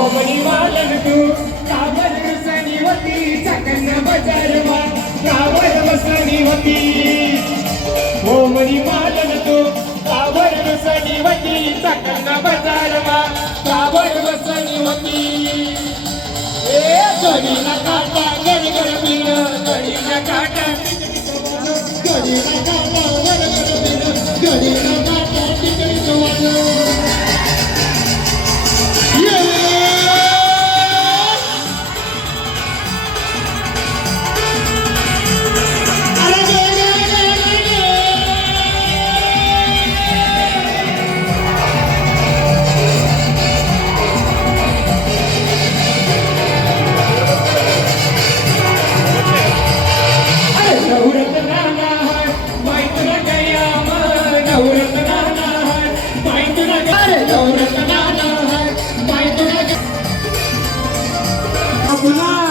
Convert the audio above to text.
कोमणी मालन तू कावर बसणी होती चकन बजारवा कावर बसणी होती कोमणी मालन तू कावर बसणी होती चकन बजारवा कावर बसणी होती ए गडीला काटा गडगड बिन गडीला काटा गडीला काटा गडगड बिन गडीला काटा तिकडे वाजव पुन्हा